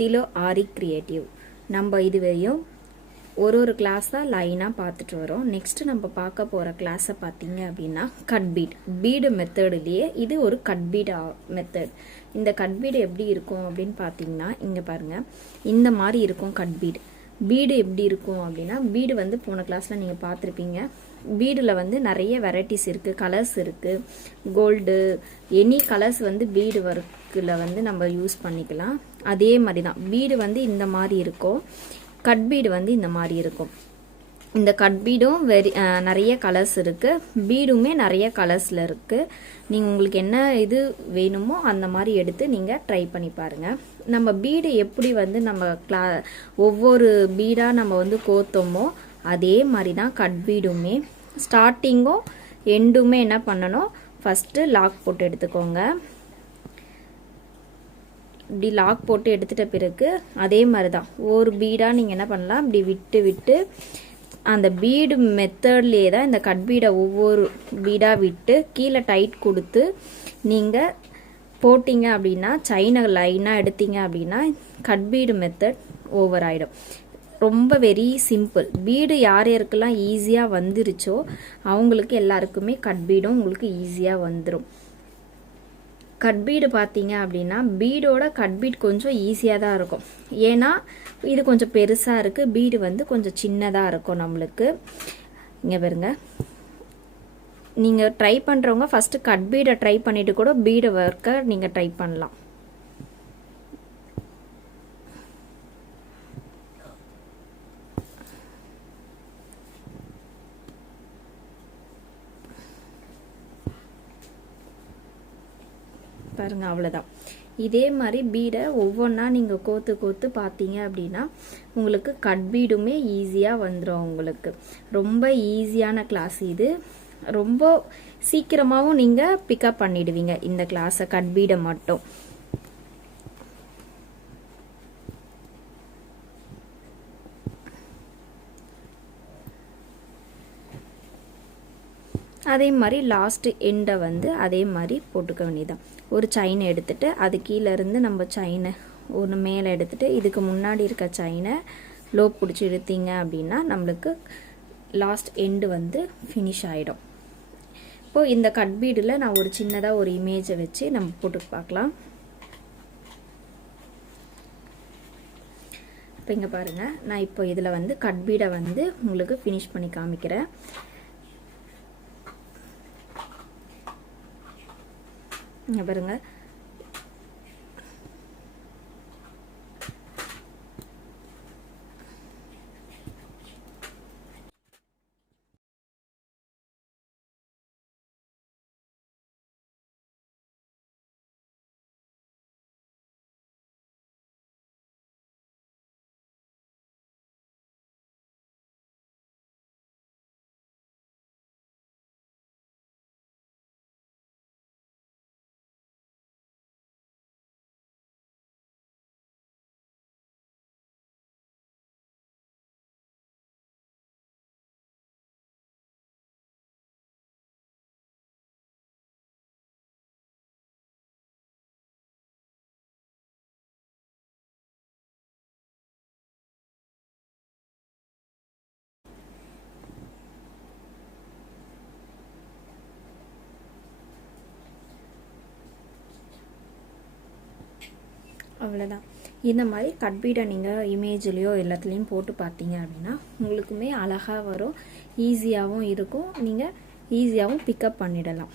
திலோ ஆரி creative. நம்ம இதுவரையும் ஒரு கிளாஸாக லைனாக பார்த்துட்டு வரோம். நெக்ஸ்ட் நம்ம பார்க்க போகிற கிளாஸை பார்த்தீங்க அப்படின்னா கட் பீட். பீடு மெத்தட்லேயே இது ஒரு கட் பீட் மெத்தட். இந்த கட் பீடு எப்படி இருக்கும் அப்படின்னு பார்த்தீங்கன்னா, இங்கே பாருங்கள், இந்த மாதிரி இருக்கும் கட் பீடு. பீடு எப்படி இருக்கும் அப்படின்னா, பீடு வந்து போன கிளாஸில் நீங்கள் பார்த்துருப்பீங்க. பீடில் வந்து நிறைய வெரைட்டிஸ் இருக்குது, கலர்ஸ் இருக்குது. கோல்டு எனி கலர்ஸ் வந்து பீடு ஒர்க்கில் வந்து நம்ம யூஸ் பண்ணிக்கலாம். அதே மாதிரி தான் பீடு வந்து இந்த மாதிரி இருக்கும், கட் பீடு வந்து இந்த மாதிரி இருக்கும். இந்த கட் பீடும் நிறைய கலர்ஸ் இருக்குது, பீடுமே நிறைய கலர்ஸில் இருக்குது. நீங்கள் உங்களுக்கு என்ன இது வேணுமோ அந்த மாதிரி எடுத்து நீங்கள் ட்ரை பண்ணி பாருங்கள். நம்ம பீடு எப்படி வந்து நம்ம ஒவ்வொரு பீடாக நம்ம வந்து கோத்தோமோ அதே மாதிரி தான் கட் பீடுமே. ஸ்டார்டிங்கும் எண்டுமே என்ன பண்ணணும், ஃபஸ்ட்டு லாக் போட்டு எடுத்துக்கோங்க. இப்படி லாக் போட்டு எடுத்துட்ட பிறகு அதே மாதிரி தான் ஒரு பீடாக நீங்கள் என்ன பண்ணலாம், இப்படி விட்டு விட்டு அந்த பீடு மெத்தட்லேயே தான் இந்த கட் பீடை ஒவ்வொரு பீடாக விட்டு கீழே டைட் கொடுத்து நீங்கள் போட்டிங்க அப்படின்னா, செயினை லைனாக எடுத்தீங்க அப்படின்னா கட் பீடு மெத்தட் ஓவர் ஆகிடும். ரொம்ப வெரி சிம்பிள். பீடு யார் யாருக்கெல்லாம் ஈஸியாக வந்துருச்சோ அவங்களுக்கு எல்லாருக்குமே கட் பீடும் உங்களுக்கு ஈஸியாக வந்துடும். கட் பீடு பார்த்தீங்க அப்படின்னா பீடோட கட் பீட் கொஞ்சம் ஈஸியாக தான் இருக்கும். ஏன்னா இது கொஞ்சம் பெருசாக இருக்குது, பீடு வந்து கொஞ்சம் சின்னதாக இருக்கும் நம்மளுக்கு. இங்கே பாருங்க, நீங்கள் ட்ரை பண்ணுறவங்க ஃபஸ்ட்டு கட் பீடை ட்ரை பண்ணிவிட்டு கூட பீடு ஒர்க்கை நீங்கள் ட்ரை பண்ணலாம். பாருங்க, அவ்வளோதான். இதே மாதிரி பீடை ஒவ்வொன்றா நீங்கள் கோத்து கோத்து பார்த்தீங்க அப்படின்னா உங்களுக்கு கட் பீடுமே ஈஸியாக வந்துடும். உங்களுக்கு ரொம்ப ஈஸியான கிளாஸ் இது. ரொம்ப சீக்கிரமாகவும் நீங்கள் பிக்கப் பண்ணிடுவீங்க இந்த கிளாஸை, கட் பீடை மட்டும். அதே மாதிரி லாஸ்ட் எண்டை வந்து அதே மாதிரி போட்டுக்க வேண்டியதான். ஒரு செயினை எடுத்துகிட்டு அது கீழே இருந்து நம்ம செயினை ஒன்று மேலே எடுத்துகிட்டு இதுக்கு முன்னாடி இருக்க செயினை லோ பிடிச்சி இழுத்தீங்க அப்படின்னா நம்மளுக்கு லாஸ்ட் எண்டு வந்து ஃபினிஷ் ஆகிடும். இப்போது இந்த கட் பீடில் நான் ஒரு சின்னதாக ஒரு இமேஜை வச்சு நம்ம போட்டு பார்க்கலாம். இப்போ இங்கே பாருங்கள், நான் இப்போ இதில் வந்து கட் பீடை வந்து உங்களுக்கு ஃபினிஷ் பண்ணி காமிக்கிறேன். இங்கே பாருங்க, அவ்வளோதான். இந்த மாதிரி கட் பீடை நீங்கள் இமேஜ்லேயோ எல்லாத்துலேயும் போட்டு பார்த்தீங்க அப்படின்னா உங்களுக்குமே அழகாக வரும், ஈஸியாகவும் இருக்கும், நீங்கள் ஈஸியாகவும் பிக்கப் பண்ணிடலாம்.